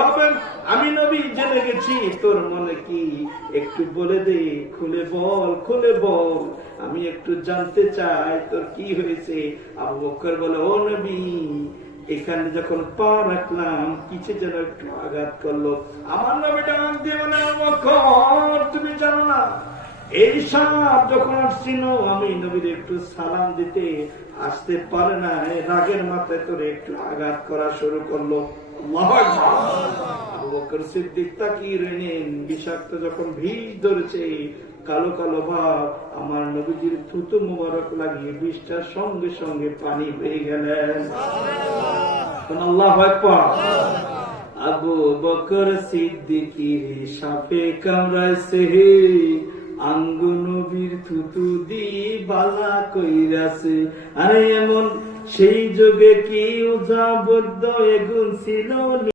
হবেন আমি নবী জেনে গেছি। তোর মনে কি একটু বলে দে, খুলে বল, খুলে বল, আমি একটু জানতে চাই তোর কি হয়েছে। আবু বকর বলে, ও নবী, এখানে যখন পা রাখলাম কিছু যেন একটু আঘাত করলো। আমার নবী ডাক দিয়ে বলে, আবু বকর, তুমি জানো না এই সাপ যখন আসছিল আমি নবীর একটু সালাম দিতে আসতে পারে না, রাগের মাথায় তোরে একটু আঘাত করা শুরু করলো। আবু বকর সিদ্দিক তাকিয়ে রইলেন। বিষাক্ত যখন বিষ ধরেছে, কালো কালো ভাব, আমার নবীজির থুতু মোবারক লাগিয়ে বিষটার সঙ্গে সঙ্গে পানি হয়ে গেলেন। আল্লাহু আকবার। আবু বকর সিদ্দিকীর সাপে কামড়াইছে, আঙ্গু নবীর থুতু দি বালা কইরাছে। আরে এমন সেই যুগে কি ওঝা বৈদ্য এগুন ছিল।